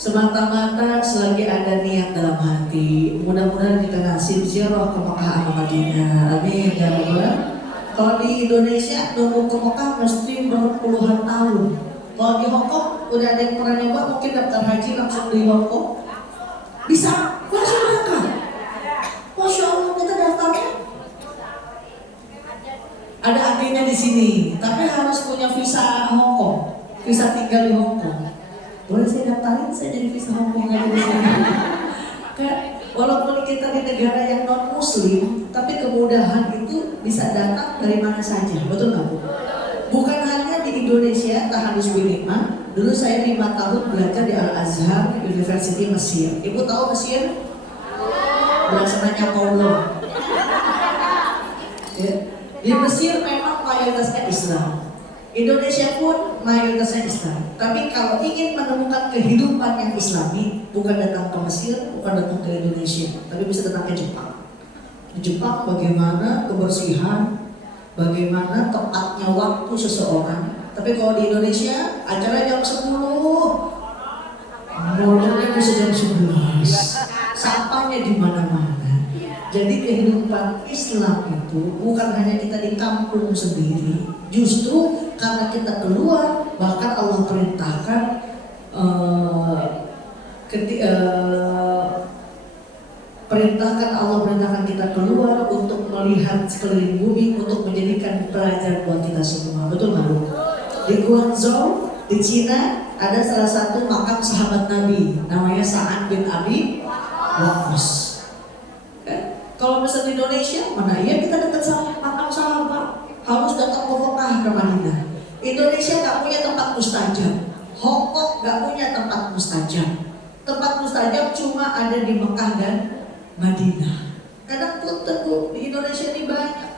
Semata-mata selagi ada niat dalam hati, mudah-mudahan kita nasib ziarah ke Mekah atau Madinah. Amin ya Rabbal. Kalau di Indonesia nunggu ke Mekah mesti berpuluhan tahun. Kalau di Hongkong udah ada yang pernah nyoba mungkin daftar haji langsung di Hongkong bisa langsung berangkat. Masya Allah, kita daftarnya ada agennya di sini, tapi harus punya visa Hongkong, visa tinggal di Hongkong. Boleh saya daftarin, saya jadi visa Hongkong aja di sini. Walaupun kita di negara yang non Muslim, tapi kemudahan itu bisa datang dari mana saja, betul nggak Bu? Bukan hanya di Indonesia, tahanus binima. Dulu saya 5 tahun belajar di Al Azhar University Mesir. Ibu tahu Mesir? Belasananya Paulo. Ya. Di Mesir memang mayoritasnya Islam. Indonesia pun mayoritasnya Islam. Tapi kalau ingin menemukan kehidupan yang Islami, bukan datang ke Mesir, bukan datang ke Indonesia, tapi bisa datang ke Jepang. Di Jepang bagaimana kebersihan, bagaimana tepatnya waktu seseorang. Tapi kalau di Indonesia, acara jam 10, mulutnya bisa jam 11, sampahnya di mana-mana. Jadi kehidupan Islam itu bukan hanya kita di kampung sendiri. Justru karena kita keluar, bahkan Allah perintahkan Allah perintahkan kita keluar untuk melihat sekeliling bumi, untuk menjadikan pelajaran buat kita semua. Betul nggak Bu? Di Guangzhou, di Cina, ada salah satu makam sahabat Nabi, namanya Sa'ad bin Abi Waqqas. Kalau misalnya di Indonesia, mana iya kita dekat sama makam sahabat, harus datang ke Mekah ke Madinah. Indonesia nggak punya tempat mustajab, Hong Kong nggak punya tempat mustajab. Tempat mustajab cuma ada di Mekah dan Madinah. Kadang tuh di Indonesia ini banyak.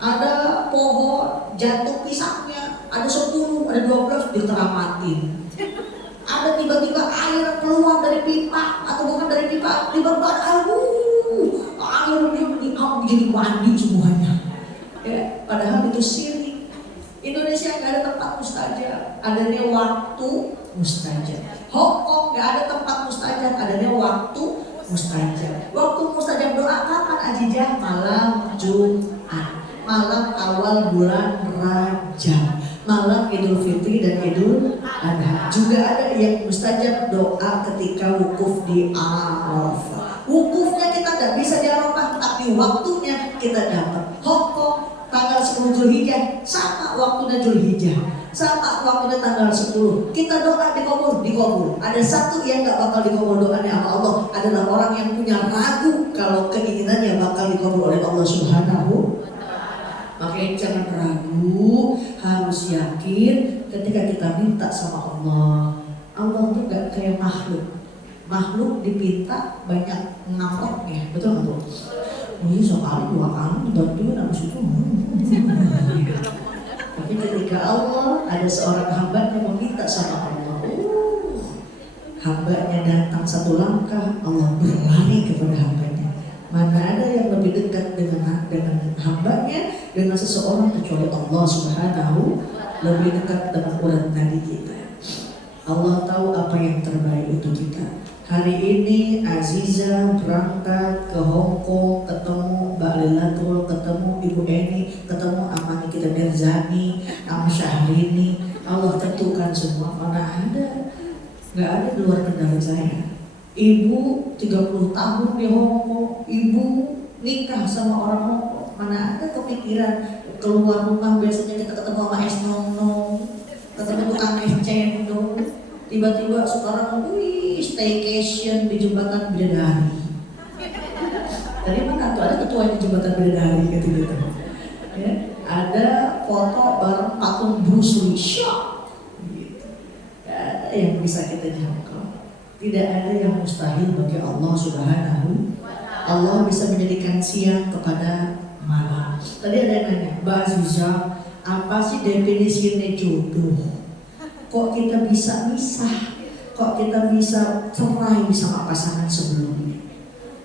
Ada pohon jatuh pisangnya, ada 10, ada 12 diteramatin. Ada tiba-tiba air keluar dari pipa atau bukan dari pipa, tiba-tiba airnya jadi mandi semuanya. Ya, padahal itu syirik. Indonesia nggak ada tempat mustajab, adanya waktu mustajab. Hong Kong nggak ada tempat mustajab, adanya waktu mustajab. Waktu mustajab doa kapan Ajijah? Malam Jumat, malam awal bulan Rajab, malam Idul Fitri dan Idul Adha. Juga ada yang mustajab doa ketika wukuf di Arafah. Wukufnya kita tidak bisa di Arafah, tapi waktunya kita dapat. Hong Kong tanggal 10 Zulhijjah sama waktunya Zulhijjah, sama waktunya tanggal 10. Kita doa dikabul. Ada satu yang nggak bakal dikabul doanya sama Allah, adalah orang yang punya ragu kalau keinginannya bakal dikabul oleh Allah Subhanahu. Makanya jangan ragu, harus yakin ketika kita minta sama Allah. Allah tuh gak kayak makhluk. Makhluk dipinta banyak ngambeknya, betul nggak Bu? Ini sekali 2 kali dibantuin habis itu. Tapi ketika Allah ada seorang hamba yang meminta sama Allah, hambanya datang 1 langkah, Allah berlari kepada hambanya. Mana ada yang lebih dekat dengan hambanya, dengan seseorang kecuali Allah Subhanahu, lebih dekat dengan urat nadi kita. Allah tahu apa yang terbaik untuk kita. Hari ini Aziza berangkat ke Hong Kong, ketemu Mbak Lelatul, ketemu Ibu Eni, ketemu Amani kita Mirzani, sama Syahrini. Allah tentukan semua. Mana ada, nggak ada di luar kendali saya. Ibu 30 tahun di Hong Kong, ibu nikah sama orang Hong Kong. Mana ada kepikiran keluar rumah, biasanya kita ketemu sama es nong, ketemu tukang es cendol. Tiba-tiba sekarang, staycation di Jembatan Bidadari. Tadi mana tuh ada ketua di Jembatan Bidadari gitu. Ya, ada foto bareng patung Bruce Lee shot. Gitu. Gak ada yang bisa kita jangkau. Tidak ada yang mustahil bagi Allah Subhanahu. Allah bisa menjadikan siang kepada malam. Tadi ada yang nanya, Mbak Aziza, apa sih definisinya jodoh? Kok kita bisa misah? Kok kita bisa cerai sama pasangan sebelumnya?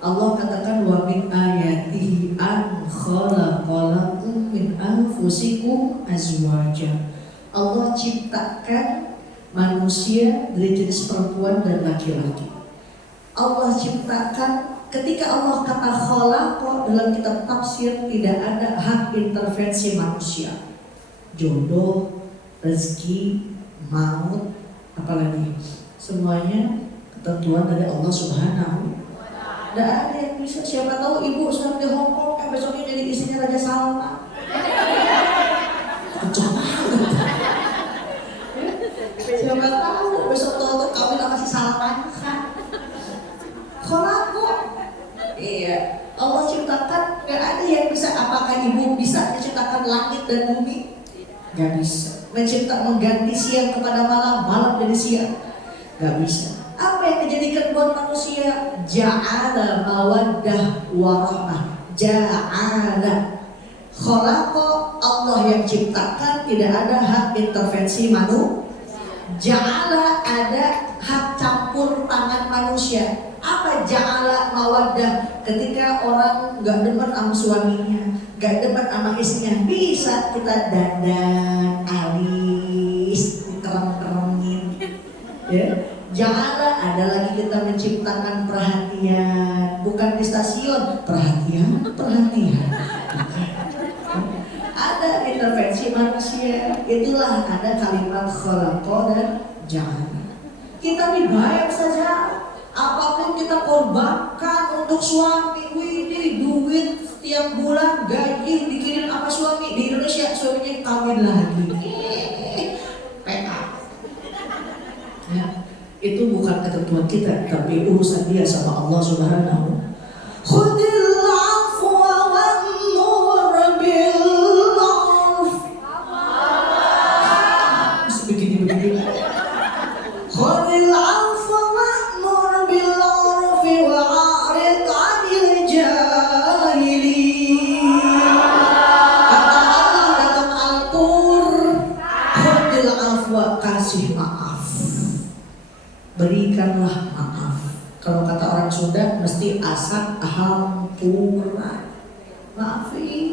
Allah katakan wa min ayatihi an khalaqalakum min anfusikum azwaja. Allah ciptakan manusia dari jenis perempuan dan laki-laki. Allah ciptakan, ketika Allah kata khalaqa dalam kitab tafsir, tidak ada hak intervensi manusia. Jodoh, rezeki, maut, apalagi semuanya ketentuan dari Allah Subhanahu. Tidak ada yang bisa. Siapa tahu ibu sedang di Hong Kong, besoknya jadi istrinya Raja Salman. Coba. Siapa tahu besok tahu kawin sama si Salman Khan. Kok? Iya. Allah ciptakan, nggak ada yang bisa. Apakah ibu bisa menciptakan langit dan bumi? Nggak bisa. Mengganti siang kepada malam, malam jadi siang. Gak bisa. Apa yang dijadikan buat manusia? Ja'ala mawaddah warahmah. Ja'ala khalaqa, Allah yang ciptakan, tidak ada hak intervensi manusia. Ja'ala ada hak campur tangan manusia. Apa ja'ala mawaddah? Ketika orang gak demen sama suaminya, gak demen sama istrinya, bisa kita dandan alis, kerem-keremin. Ya, ja'ala ada lagi kita menciptakan perhatian, bukan bukan di stasiun. Perhatian. Ada intervensi manusia. Itulah ada kalimat khalaqa dan ja'ala. Kita dibayar saja. Apapun kita korbankan untuk suami. Wih, duit setiap bulan gaji dikirim sama suami. Di Indonesia suaminya kawin lagi. PA. Ya, itu bukan ketentuan kita, tapi urusan dia sama Allah Subhanahu. Khudil afwa wa'mur bil 'urf. Begini. Khudil afwa wa'mur bil 'urf wa'rid 'anil jahilin. Kata Allah dalam Al-Qur'an, khudil afwa, kasih maaf. Berikanlah maaf. Kalau kata orang Sunda mesti asal hampura. Maafin.